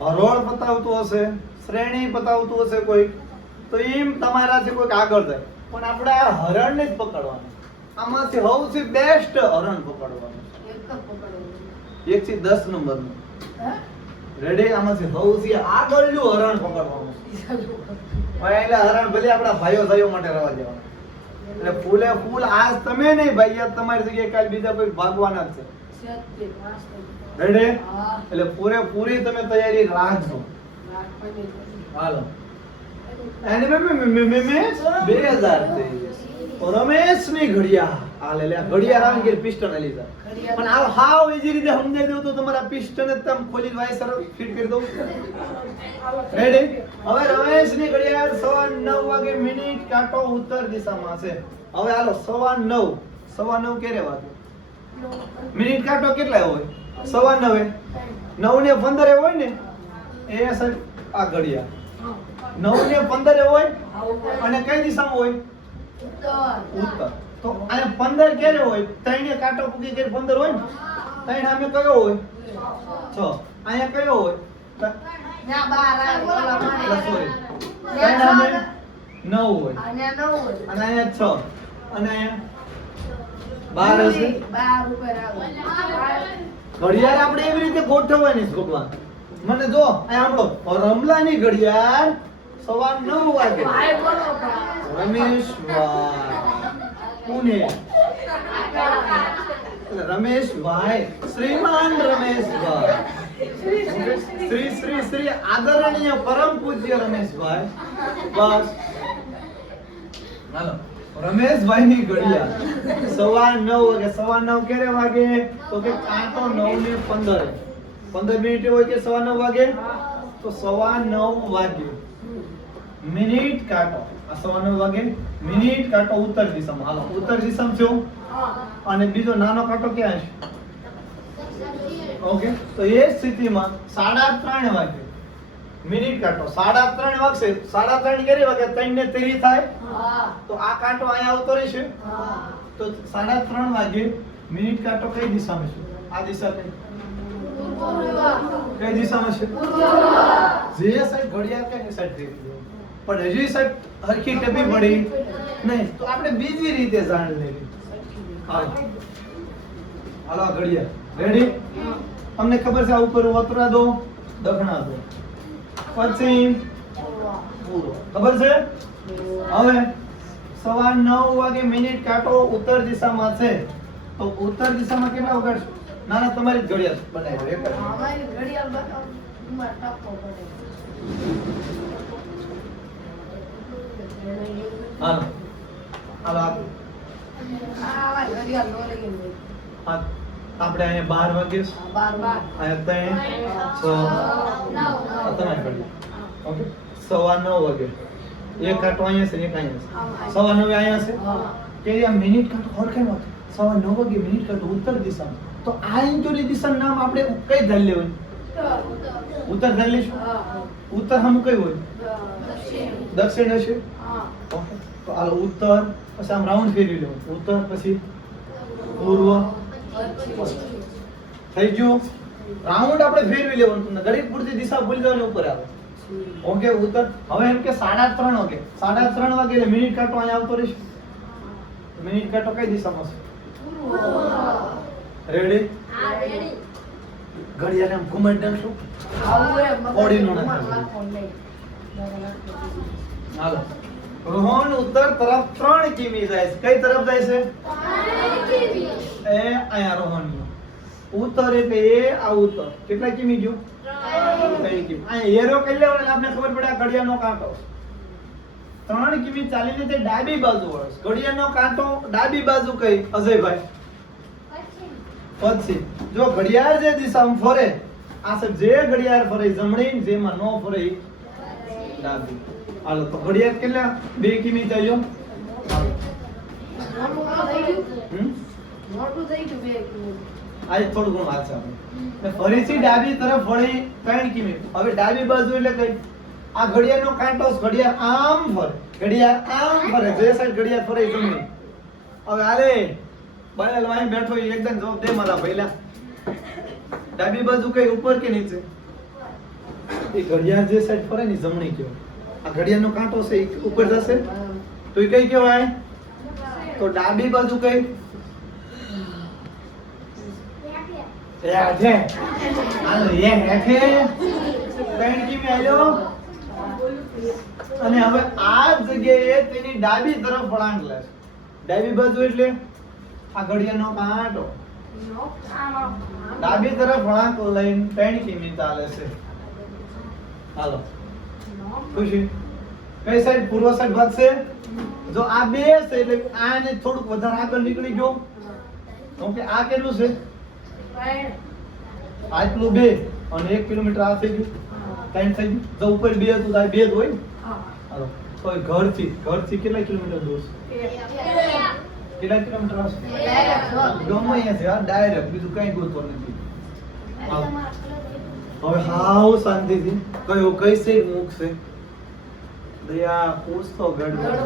હરોળ પતાવતું હશે, શ્રેણી પતાવતું હશે કોઈ, તો એમ તમારાથી કોઈક આગળ જાય. પણ આપણે આ હરણ ને જ પકડવાનું. આમાંથી સૌથી બેસ્ટ હરણ પકડવાનું. 1 થી 10 નંબરનું. રેડી? આમાંથી સૌથી આગળનું હરણ પકડવાનું. એટલે હરણ ભલે આપણા ભાઈઓ ભાઈઓ માટે રહેવા દેવાના. એટલે ફૂલે ફૂલ આજ તમે નહીં ભાઈ, આજ તમારી જગ્યાએ કાલ બીજા કોઈ ભાગવાના જ છે. રેડી? એટલે પૂરેપૂરી તમે તૈયારી રાખજો. હાલો એને મે 2023 રમેશની ઘડિયાળ આ લે લે ઘડિયાળ આવી ગઈ પિસ્ટન લીધા. પણ આ હાવ ઈજી રીતે સમજાઈ દઉં તો તમારા પિસ્ટન જ તમે ખોલી વાયસર ફિટ કરી દઉં. રેડી? હવે રમેશની ઘડિયાળ 9:15 વાગે મિનિટ કાંટો ઉત્તર દિશામાં છે. હવે હાલો 9:15 ક્યારે વાગે? મિનિટ કાંટો કેટલા હોય? 9:15 9 ને 15 હોય ને એ સાહેબ આ ઘડિયાળ 9 ને 15 હોય અને કઈ દિશામાં હોય? ઉત્તર. તો આ 15 ક્યારે હોય? 3 ને કાંટો પૂગી કે 15 હોય ને 3 સામે કયો હોય? 6. અહીંયા કયો હોય? ના 12 સોરી 3 સામે 9 હોય અને અહીંયા 6 અને અહીંયા 12 હશે. 12 ઉપર આવે ઘડિયાળ આપણે એવી રીતે ગોઠવવાની છે ભગવાન. મને જો આ આપણો રમલાની ઘડિયાળ 9:15 વાગે ભાઈ બોલો બા. રમેશભાઈ પુણે રમેશભાઈ શ્રીમાન રમેશભાઈ શ્રી શ્રી શ્રી આદરણીય પરમ પૂજ્ય રમેશભાઈ બસ હાલો રમેશભાઈ ની ઘડિયાળ 9:15 વાગે 9:15 ક્યારે વાગે તો કે કાંટો 9:15 15 મિનિટ હોય કે 9:15 વાગે તો 9:15 વાગે મિનિટ કાંટો આ 9:15 વાગે મિનિટ કાંટો ઉત્તર દિશામાં હાલો ઉત્તર દિશામાં થયો અને બીજો નાનો કાંટો ક્યાં છે ઓકે તો એ સ્થિતિમાં 3:30 વાગે મિનિટ કાંટો 3:30 વાગશે 3:30 ક્યારે વાગે 3 ને 30 થાય તો આ કાંટો અહીંયા આવતો રહેશે તો 3:30 વાગે મિનિટ કાંટો કઈ દિશામાં છે આ દિશા કઈ દિશામાં છે જે સાઈડ ઘડિયાળ કઈ સાઈડ થઈ પણ હજી સાઈડ હરખી ટપી પડી નહીં તો આપણે બીજી રીતે જાણ લેવી હાલો આ ઘડિયાળ રેડી તમને ખબર છે આ ઉપર વતરા દો દખણા દો પછી પૂરો ખબર છે હવે 9:15 વાગે મિનિટ કાંટો ઉત્તર દિશામાં છે તો ઉત્તર દિશામાં કેટલા વગાડશો ના ના તમારી જ ઘડિયાળ બનાવી એક જ. અમારી ઘડિયાળ બતાવો. ઉંમર ટપકો પડે. હાલો હાલો આ ઘડિયાળ નો લઈ ગઈ. આપણે અહીંયા 12 વાગે બાર બાર. અહીંયા 3 6 ઓકે 9:15 વાગે એક કાંટો અહીંયા છે એક અહીંયા છે 9:15 અહીંયા છે કે આ મિનિટ કાંટો ઓળખાય નહોતો 9:15 વાગે મિનિટ કાંટો ઉત્તર દિશામાં તો આ ઇન્ચોની દિશાનું નામ આપણે કઈ ધાર લેવું ઉત્તર ધાર લઈશું ઉત્તર હમ કઈ હોય દક્ષિણ હશે ઓકે તો હાલો ઉત્તર પછી આમ રાઉન્ડ ફેરવી લેવું ઉત્તર પછી પૂર્વ થઈ ગયું રાઉન્ડ આપણે ફેરવી લેવાનું ગણિત પૂરતી દિશા ભૂલી જવાની ઉપર આવે ઓકે ઉત્તર હવે એમ કે 3:30 વાગે 3:30 વાગે એટલે મિનિટ કાંટો અહીંયા આવતો રહેશે મિનિટ કાંટો કઈ દિશામાં છે રેડી ઘડિયાળ આમ ઘુમાડી નાખશું ઓડીનો હાલો રોહન ઉત્તર તરફ 3 કિમી જાય છે કઈ તરફ જાય છે એ અહીંયા રોહન ઉત્તર એટલે એ આ ઉત્તર કેટલા કિમી ગયો 3 કિમી આ એરો કઈ લેવાનો એટલે આપણે ખબર પડે આ ઘડિયાળનો કાંટો 3 કિમી ચાલીને તે ડાબી બાજુ વળે ઘડિયાળનો કાંટો ડાબી બાજુ કઈ અજયભાઈ પછી જો ઘડિયાળ જે દિશામાં ફરે આ છે જે ઘડિયાળ ફરે જમણી જેમાં નો ફરે ઈ ડાબી હાલો તો ઘડિયાળ કેટલા 2 કિમી થયો મોટું થઈ ગયું 2 કિલો. આજે થોડું ઘણું વાત છે આપણે ફરીથી ડાબી તરફ વળી 3 કિમી હવે ડાબી બાજુ એટલે કઈ આ ઘડિયાળનો કાંટો ઘડિયાળ આમ ફરે ઘડિયાળ આમ ફરે જે સાઈડ ઘડિયાળ ફરે ઈ જમણી હવે આલે બાયલ વાહી બેઠો ઈ એકદમ જવાબ દે મારા ભઈલા ડાબી બાજુ કઈ ઉપર કે નીચે એ ઘડિયાળ જે સાઈડ ફરે ની જમણી કયો આ ઘડિયાળનો કાંટો છે ઈ ઉપર જશે તો ઈ કઈ કહેવાય તો ડાબી બાજુ કઈ હેઠે હાલો એ હેઠે 3 કિમી આલ્યો અને હવે આ જગ્યાએ તેની ડાબી તરફ વળાંક લેશે ડાબી બાજુ એટલે આ ઘડિયાળનો કાંટો ડાબી તરફ વળાંક લઈને 3 કિમી ચાલે છે હાલો ખુશી કઈ સાઈડ પૂર્વ સાઈડ ભાગશે જો આ બે છે એટલે આને થોડુંક વધારે આગળ નીકળી ગયો ઓકે આ કેટલું છે આટલું 2 અને 1 કિલોમીટર આ થઈ ગયું 3 થઈ ગયું જો ઉપર 2 હતું તો આ 2 જ હોય હાલો તો ઘરથી કેટલા કિલોમીટર દૂર છે કેટલા કિલોમીટર હશે ગમે અહીંયા છે આ ડાયરેક્ટ બીજું કઈ ગોતવા નથી હાલો. હવે હાવ શાંતિથી કયો કઈ સાઈડ મૂકશે દયા પૂછતો ગડબડ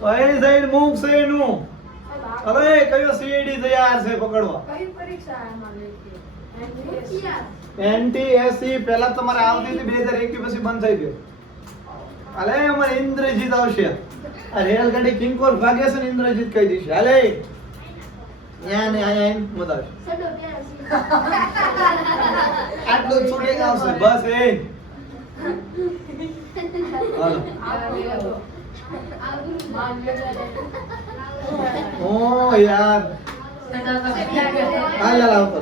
કઈ સાઈડ મૂકશે એનું અરે કયો સીડી તૈયાર છે પકડવા કઈ પરીક્ષા આમાં લેતી? એનટીએસસી પહેલા તમારે આવતી હતી 2021 પછી બંધ થઈ ગયો હાલે અમારે ઇન્દ્રજીત આવશે આ રેલગાડી કિંકોર ભાગે છે ને ઇન્દ્રજીત કહી દીશે હાલે ન્યા ને આયા એમ મજા આવશે આટલું છોડી આવશે બસ એ હાલો ઓ યાર હાલ લાવ કરો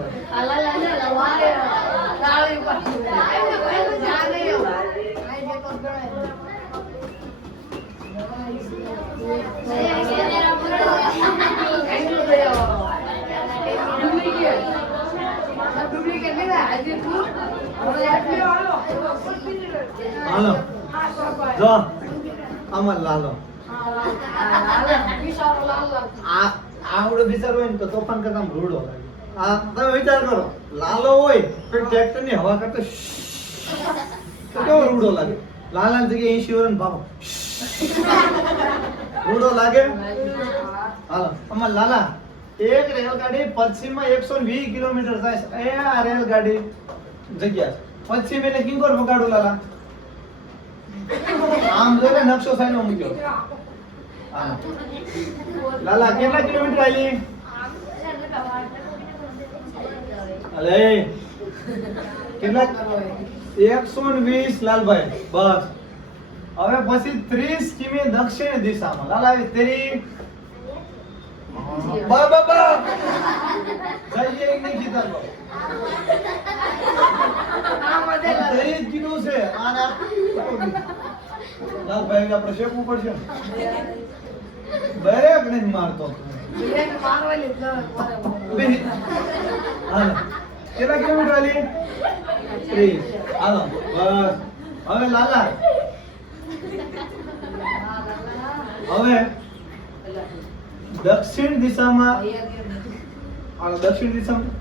હાલો જો આમાં લાલો આવડો બિચારો હોય ને તો તોફાન કરતા રૂડો લાગે આ તમે વિચાર કરો લાલો હોય તો ટ્રેક્ટર ની હવા કરતા તો કેવો રૂડો લાગે લાલા જગ્યાએ 80 વર્ષ ભાવ રૂડો લાગે હાલો આમાં લાલા એક રેલગાડી પશ્ચિમમાં 120 કિલોમીટર જાય છે એ આ રેલગાડી જગ્યા પશ્ચિમ એટલે કિંગોર વગાડો લાલા આમ જોઈને નકશો સાઈનો મૂક્યો હા લાલા કેટલા કિલોમીટર આલી અલે કેટલા 120 લાલભાઈ બસ હવે પછી 30 કિમી દક્ષિણ દિશામાં લાલા આવી તેરી બાબા જઈએ એક નહીં કીધા તો તેરી જ કીધું છે આના લાલભાઈ આપણે શેકવું પડશે દરેક નહીં મારતો હાલો કેટલા કિલોમીટર આલી 30 હાલો બસ હવે લાલા હવે દક્ષિણ દિશામાં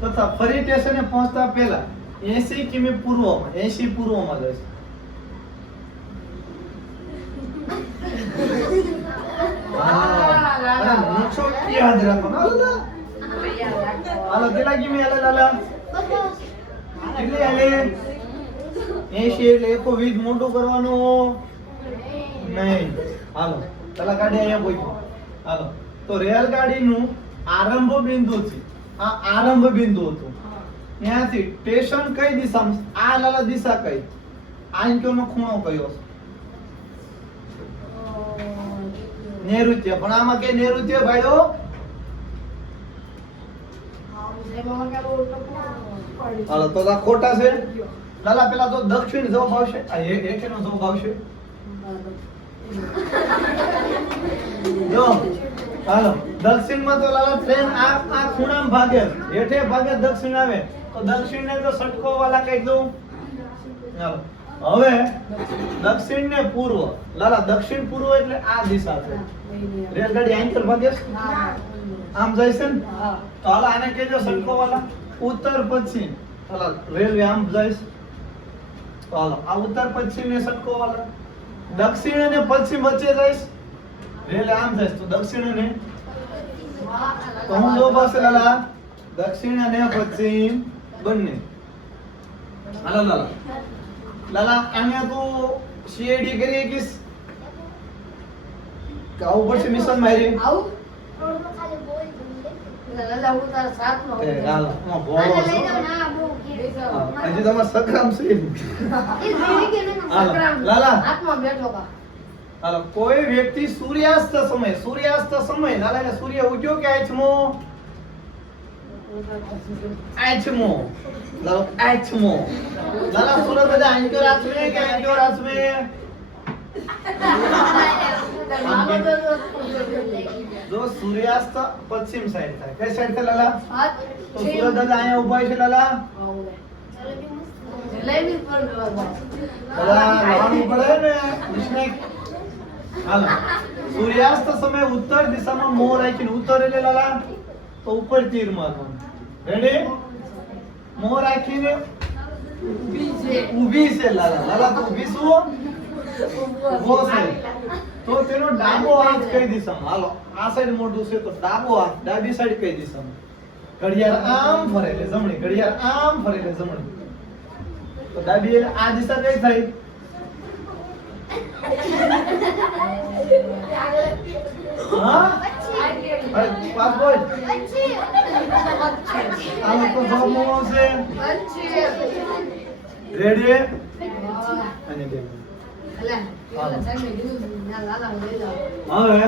તથા ફરી સ્ટેશને પહોંચતા પહેલા 80 કિમી પૂર્વમાં 80 પૂર્વમાં જશે નકશો યાદ રાખો ને હાલો કેટલા કિમી હાલે લાલા કેટલી હાલે 80 એટલે એકો 20 મોટું કરવાનું નહીં હાલો ચાલો ગાડી અહીંયા પહોંચી હાલો તો રેલગાડીનું આરંભ બિંદુ છે આ આરંભ બિંદુ હતું ત્યાંથી સ્ટેશન કઈ દિશામાં આ લાલા દિશા કઈ આંક્યોનો ખૂણો કયો નૈઋત્ય પણ આમાં કે નૈઋત્ય ભાઈઓ હાલો તો આ ખોટા છે લાલા પેલા તો દક્ષિણ જવાબ આવશે આ હેઠેનો જવાબ આવશે જો હાલો દક્ષિણમાં તો લાલા ટ્રેન આ ખૂણામાં ભાગે હેઠે ભાગે દક્ષિણ આવે તો દક્ષિણ ને તો સટકો વાલા કહી દઉં ચાલો હવે દક્ષિણ ને પૂર્વ લાલા દક્ષિણ પૂર્વ એટલે આ દિશા છે રેલગાડી આંતર ભાગે આમ જાય છે ને તો હાલ આને કહેજો સટકો વાલા ઉત્તર પશ્ચિમ હાલ રેલવે આમ જાય તો હાલો આ ઉત્તર પશ્ચિમ ને સટકો વાલા દક્ષિણ અને પશ્ચિમ વચ્ચે જાય રેલવે આમ જાય તો દક્ષિણ અને તો હું જો બસ લાલા દક્ષિણ અને પશ્ચિમ બંને હાલો લાલા લાલા આને તો સીઆઈડી કરીએ કિસ કાઉ પર મિશન મારી આવું લાલા હું તારા સાથનો એ લાલા માં બોલો હજી તમાર સક્રામ છે હાલો લાલા હાથમાં બેઠો કા હાલો કોઈ વ્યક્તિ સૂર્યાસ્ત સમય લાલા ને સૂર્ય ઉગ્યો કે આછમો આછમો લાલા સૂરજ બધા આંક્યો રાખવે કે આંક્યો રાખવે જો સૂર્યાસ્ત પશ્ચિમ સાઈડ થાય કઈ સાઈડ થાય લાલા તો સૂરજ દાદા અહીંયા ઊભા છે લાલા જલેબી પર લાલા લાવવાનું પડે ને વિષ્ણુ હાલો સૂર્યાસ્ત સમય ઉત્તર દિશામાં મોર રાખીને ઉત્તર એટલે લાલા તો ઉપર તીર મારવાનું રેડી મોર રાખીને ઊભી છે લાલા લાલા તો ઊભી શું ઊભો છે તો તેનો ડાબો હાથ કઈ દિશામાં હાલો આ સાઈડ મોઢું છે તો ડાબો હાથ ડાબી સાઈડ કઈ દિશામાં ઘડિયાળ આમ ફરે એટલે જમણી ઘડિયાળ આમ ફરે એટલે જમણી તો ડાબી એટલે આ દિશા કઈ થાય હા અરે પાસ બોલ આ તો જવાબ નો આવશે રેડી અને બે સાહેબે કીધું, ના લાલા લઈ જાઓ. હવે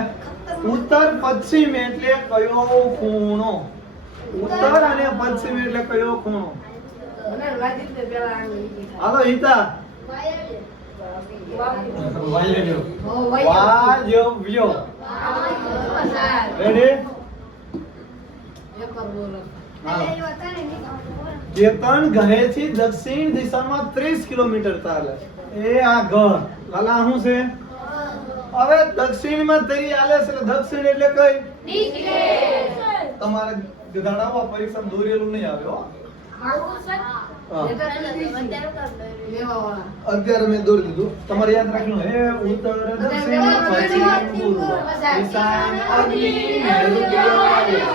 ઉત્તર પશ્ચિમ એટલે કયો ખૂણો? ઉત્તર અને પશ્ચિમ એટલે કયો ખૂણો? મને વાજી તે પેલા આંગળી ઈ થાય. હાલો હિતા વાયવ્ય ઓ વાજી. વાયવ્ય સાહેબ. રેડી એક વાર બોલો. કેતન ઘરેથી દક્ષિણ દિશામાં 30 કિલોમીટર ચાલે. એ આ ઘર લાલા શું છે? હવે દક્ષિણમાં તરી આલે છે એટલે દક્ષિણ એટલે કઈ? તમારે ગધાડામાં પરીક્ષા દોરેલું નહીં આવે હો. હા. લેવા વાળા. અત્યારે મેં દોરી દીધું. તમારે યાદ રાખવું હે ઉત્તર દક્ષિણ પશ્ચિમ પૂર્વ ઈશાન અગ્નિ નૈઋત્ય વાયવ્ય.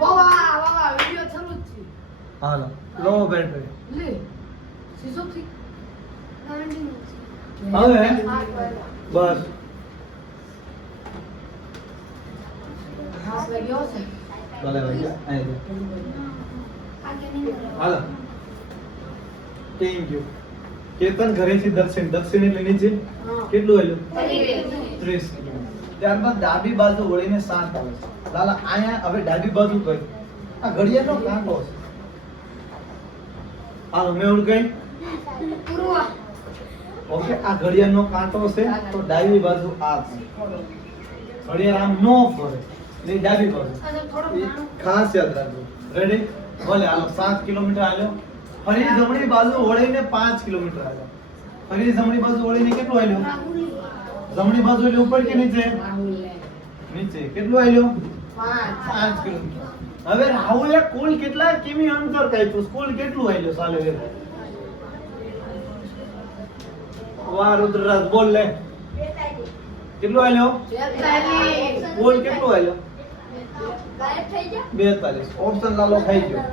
વાહ, વિડિયો શરૂ જ છે. હાલો લો બેટરી. લે. શીશો થી. હવે બસ હા, ગયો છે. ભલે ભાઈ અહીં જો. હાલો થેન્ક યુ. કેતન ઘરેથી દક્ષિણ દક્ષિણ એટલે નીચે હા. કેટલું આવ્યું? 30 કિલોમીટર. ત્યારબાદ ડાબી બાજુ વળીને 7 આવે છે. લાલા અહીંયા હવે ડાબી બાજુ કઈ? આ ઘડિયાળનો કાંટો છે. હાલો મેં ઓળ કઈ? ઓકે આ ઘડિયાળનો કાંટો છે તો ડાબી બાજુ આ છે. ઘડિયાળ આમ નો ફરે એટલે ડાબી બાજુ. એ ખાસ યાદ રાખજો. રેડી? ભલે હાલો 7 કિલોમીટર હાલ્યો. ફરી જમણી બાજુ વળીને 5 કિલોમીટર હાલ્યો. ફરી જમણી બાજુ વળીને કેટલું હાલ્યો? જમણી બાજુ એટલે ઉપર કે નીચે? રાહુલ લે. નીચે. કેટલું હાલ્યો? 5 5 કિલોમીટર. હવે રાહુલે કુલ કેટલા કિમી અંતર કાપ્યું? કુલ કેટલું હાલ્યો? ચાલે રે. વાહ રુદ્રરાજ બોલ લે. કેટલું હાલ્યો? 42. કુલ કેટલું હાલ્યો? 42. ઓપ્શન લાલો ખાઈ ગયો.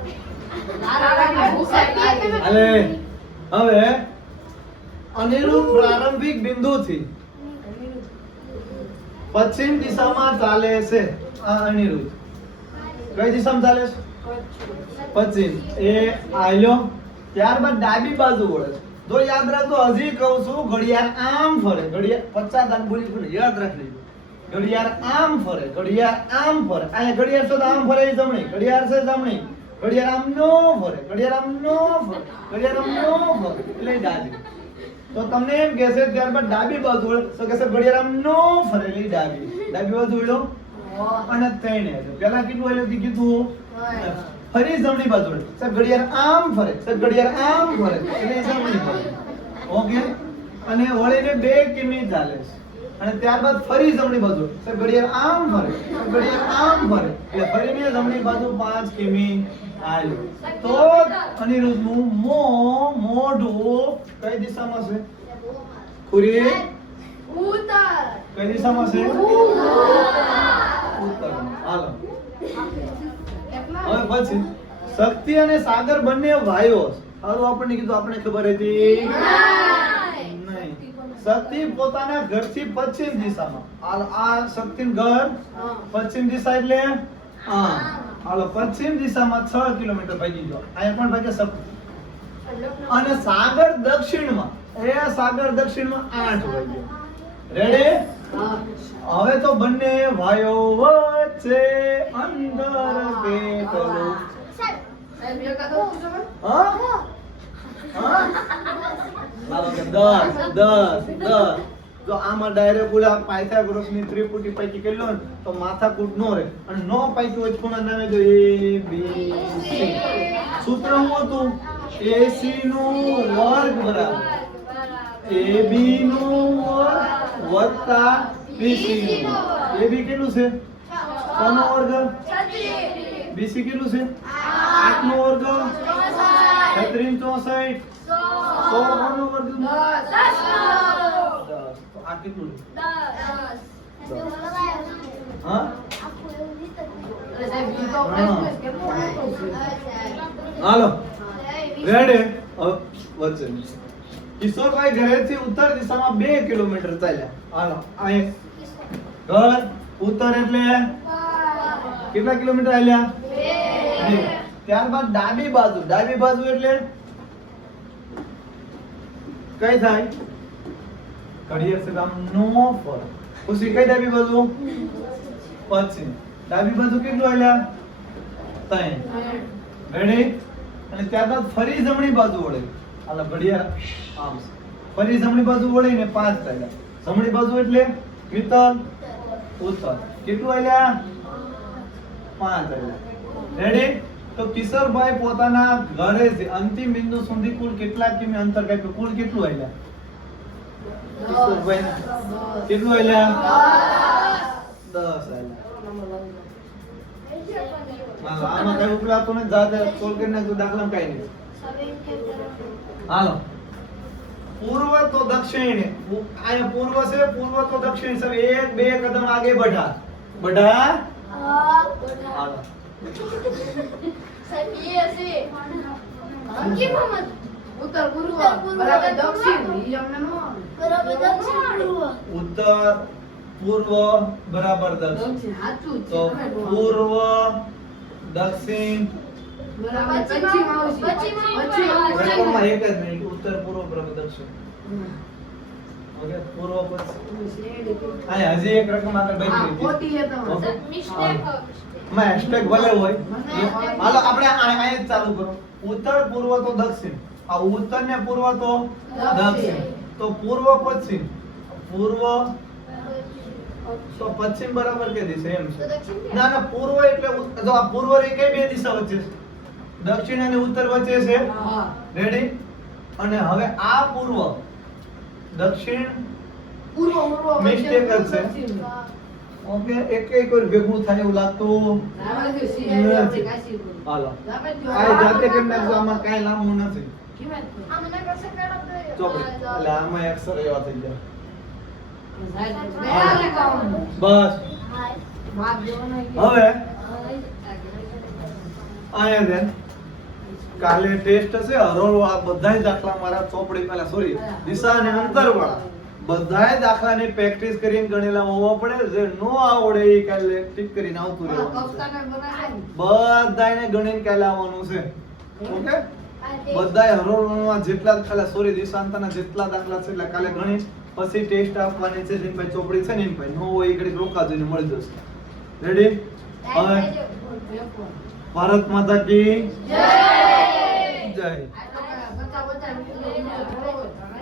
લાલાની ભૂખ લાગી. હાલે હવે અનિરુદ્ધ પ્રારંભિક બિંદુથી પશ્ચિમ દિશામાં ચાલે છે. આ અનિરુદ્ધ કઈ દિશામાં ચાલે છે? પશ્ચિમ. એ આલ્યો. ત્યારબાદ ડાબી બાજુ વળે છે. જો યાદ રાખજો હજી કહું છું ઘડિયાળ આમ ફરે. ઘડિયાળ 50 દાન બોલી પણ યાદ રાખી લેજો. ઘડિયાળ આમ ફરે. ઘડિયાળ આમ ફરે. અહીંયા ઘડિયાળ છે તો આમ ફરે એ જમણી. ઘડિયાળ છે જમણી. ઘડિયાળ આમ નો ફરે. ઘડિયાળ આમ નો ફરે. ઘડિયાળ આમ નો ફરે એટલે ડાબી. તો તમને એમ કહેશે ત્યારબાદ ડાબી બાજુ વળે તો કહેશે ઘડિયાળ આમ નો ફરે એટલે ડાબી. ડાબી બાજુ વળ્યો અને ત્રણે આવ્યો. પહેલા કેટલું આવ્યું તે કીધું? ફરી જમણી બાજુ વળે. સાહેબ ઘડિયાળ આમ ફરે. સાહેબ ઘડિયાળ આમ ફરે એટલે જમણી બાજુ. ઓકે અને વળીને 2 કિમી ચાલે છે. અને ત્યારબાદ ફરી જમણી બાજુ. સાહેબ ઘડિયાળ આમ ફરે. સાહેબ ઘડિયાળ આમ ફરે એટલે ફરીને જમણી બાજુ 5 કિમી આવ્યો. તો અનિરુદ્ધનું મોઢું કઈ દિશામાં છે? ખુરી કઈ દિશામાં છે? ઉત્તરમાં. હાલો હવે પછી શક્તિ અને સાગર બંને ભાઈઓ છે. હારું આપણને કીધું આપણે ખબર હતી નહીં. શક્તિ પોતાના ઘરથી પશ્ચિમ દિશામાં. આ શક્તિનું ઘર પશ્ચિમ દિશા એટલે હા. હાલો પશ્ચિમ દિશામાં 6 કિલોમીટર ભાગી ગયો. અહીંયા પણ ભાગે શક્તિ. અને સાગર દક્ષિણમાં. એ સાગર દક્ષિણમાં 8 વાગ્યો. રેડી? હવે તો બંને ભાઈઓ વચ્ચે અંદર કેટલું? સાહેબ એકાદો પૂછો મને. હા હા લાલો કે 10 જો આમાં ડાયરેક્ટ ઓલા પાયથાગોરસની ત્રિપુટી પૈકી કેટલો ને તો માથાકૂટ નો રહે અને નો પૈકી હોય ખૂણા નામે જો a b c સૂત્ર શું હતું? ac નું વર્ગ બરાબર ab નું વર્ગ વત્તા bc નું. ab કેટલું છે? 6 નો વર્ગ. bc કેટલું છે? 8 નો વર્ગ. 36 64 100 નો વર્ગ. 10 તો આ કેટલું? 10. હા અરે સાહેબ ઈ તો પ્રશ્ન છે કેમ મોટો છે. હાલો રેડી? વચ્ચે કિશોરભાઈ ઘરેથી ઉત્તર દિશામાં 2 કિલોમીટર ચાલ્યા. હાલો આ એક ઘર ઉત્તર એટલે કેટલા કિલોમીટર ચાલ્યા? 2. ત્યારબાદ ડાબી બાજુ એટલે કઈ થાય ઘડિયાળ સે કામ નો ફરક ખુશી કઈ ડાબી બાજુ પશ્ચિમ ડાબી બાજુ કેટલું આલ્યા 3 રેડી અને ત્યારબાદ ફરી જમણી બાજુ વળે આલા ઘડિયાળ આમ છે. ફરી જમણી બાજુ વળીને 5 થાય જમણી બાજુ એટલે મિત્તલ ઉત્તર કેટલું આલ્યા 5 આલ્યા રેડી તો કિશોરભાઈ પોતાના ઘરેથી અંતિમ બિંદુ સુધી કુલ કેટલા કિમી અંતર કાપ્યું કુલ કેટલું આલ્યા કિશોરભાઈ કેટલું આલ્યા 10 આલ્યા આમાં કઈ ઉકલાતું નથી જાતે સોલ્વ કરી નાખજો દાખલામાં કઈ નહીં હાલો પૂર્વ તો દક્ષિણ આયા પૂર્વ છે પૂર્વ તો દક્ષિણ सब एक બે कदम आगे बढ़ा हालो साहब ये ऐसे अंकित मोहम्मद उत्तर पूर्व बराबर दक्षिण ये हमने नो बराबर दक्षिण पूर्व उत्तर पूर्व बराबर दक्षिण दक्षिण हाचू तो पूर्व दक्षिण बराबर पश्चिम आवશે રકમમાં એક જ મિનિટ ઉત્તર પૂર્વ બરાબર દક્ષિણ ઓકે પૂર્વ પશ્ચિમ આયા હજી એક રકમ આગળ બેઠી ખોટી હે તમારે મિસ્ટેક માં હેશટેગ ભલે હોય હાલો આપણે આયા જ ચાલુ કરો ઉત્તર પૂર્વ તો દક્ષિણ આ ઉત્તર ને પૂર્વ તો દક્ષિણ તો પૂર્વ પશ્ચિમ પૂર્વ તો પશ્ચિમ બરાબર કે દિશા એમ છે ના ના પૂર્વ એટલે જો આ પૂર્વ રે કઈ બે દિશા વચ્ચે છે દક્ષિણ અને ઉત્તર વચ્ચે છે હા રેડી અને હવે આ પૂર્વ દક્ષિણ પૂર્વ મિસ્ટેક જ છે ઓકે એક એક વાર ભેગું થાય એવું લાગતું રાવણ સી આપણે કાશી હાલો રાવણ આ જાતે કેમ નાખજો આમાં કાંઈ લાંબુ નથી કિંમત ચોપડી એટલે આમાં અક્ષર એવા થઈ ગયા બસ માપ દેવાનો હવે આયા દેન કાલે ટેસ્ટ હશે હરોળ વાળા બધાય દાખલા મારા ચોપડી પહેલા સોરી દિશા અને અંતર વાળા બધાય દાખલાની પ્રેક્ટિસ કરીને ગણેલા હોવા પડે જે નો આવડે એ કાલે ટીક કરીને આવતું રહેવાનું છે કપ્તાને બનાવે બધાયને ગણીને કાલે આવવાનું છે ઓકે બધાય હરોળમાં જેટલા કાલે સોરી દિશાંતના જેટલા દાખલા છે એટલે કાલે ગણી પછી ટેસ્ટ આપવાની છે જેમ ભાઈ ચોપડી છે ને એમ ભાઈ નો હોય એ ઘડી રોકા જઈને મળી જશે રેડી હવે ભારત માતા કી જય જય